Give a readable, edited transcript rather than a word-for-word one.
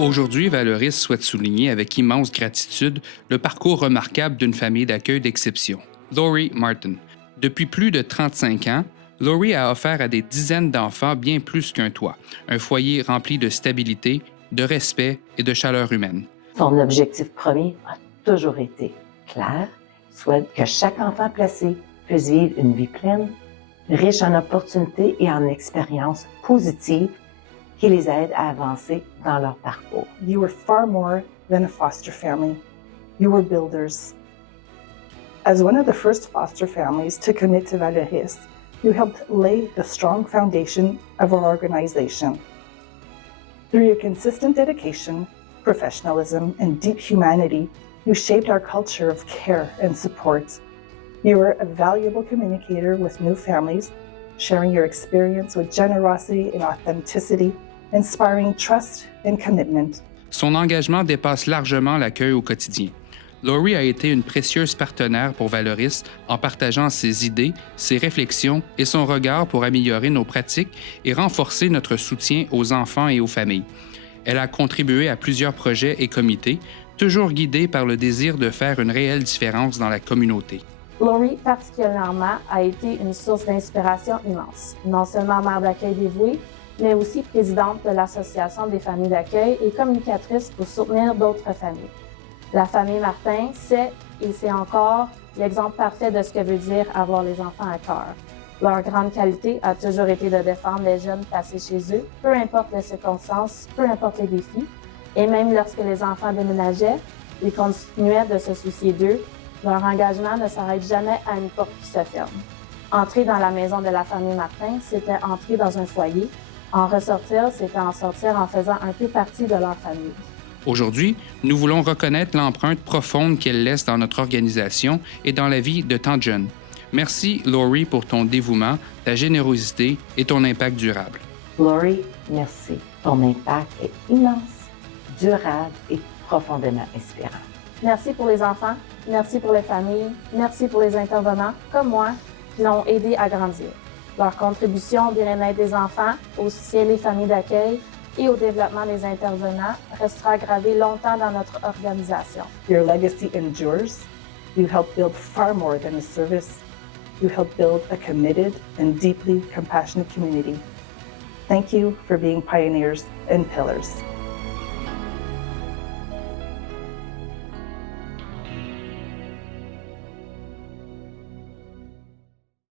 Aujourd'hui, Valoris souhaite souligner avec immense gratitude le parcours remarquable d'une famille d'accueil d'exception, Laurie Martin. Depuis plus de 35 ans, Laurie a offert à des dizaines d'enfants bien plus qu'un toit, un foyer rempli de stabilité, de respect et de chaleur humaine. Son objectif premier a toujours été clair, soit que chaque enfant placé puisse vivre une vie pleine, riche en opportunités et en expériences positives qui les aident à avancer dans leur parcours. You were far more than a foster family. You were builders. As one of the first foster families to commit to Valoris, you helped lay the strong foundation of our organization. Through your consistent dedication, professionalism, and deep humanity, you shaped our culture of care and support. You were a valuable communicator with new families, sharing your experience with generosity and authenticity, inspiring trust and commitment. Son engagement dépasse largement l'accueil au quotidien. Laurie a été une précieuse partenaire pour Valoris en partageant ses idées, ses réflexions et son regard pour améliorer nos pratiques et renforcer notre soutien aux enfants et aux familles. Elle a contribué à plusieurs projets et comités, toujours guidés par le désir de faire une réelle différence dans la communauté. Laurie, particulièrement, a été une source d'inspiration immense. Non seulement mère d'accueil dévouée, mais aussi présidente de l'Association des familles d'accueil et communicatrice pour soutenir d'autres familles. La famille Martin, c'est encore l'exemple parfait de ce que veut dire avoir les enfants à cœur. Leur grande qualité a toujours été de défendre les jeunes placés chez eux, peu importe les circonstances, peu importe les défis, et même lorsque les enfants déménageaient, ils continuaient de se soucier d'eux. Leur engagement ne s'arrête jamais à une porte qui se ferme. Entrer dans la maison de la famille Martin, c'était entrer dans un foyer. En ressortir, c'était en sortir en faisant un peu partie de leur famille. Aujourd'hui, nous voulons reconnaître l'empreinte profonde qu'elle laisse dans notre organisation et dans la vie de tant de jeunes. Merci, Laurie, pour ton dévouement, ta générosité et ton impact durable. Laurie, merci. Ton impact est immense, durable et profondément inspirant. Merci pour les enfants, merci pour les familles, merci pour les intervenants, comme moi, qui l'ont aidé à grandir. Leur contribution au bien-être des enfants, au soutien des familles d'accueil et au développement des intervenants restera gravée longtemps dans notre organisation. Your legacy endures. You helped build far more than a service. You helped build a committed and deeply compassionate community. Thank you for being pioneers and pillars.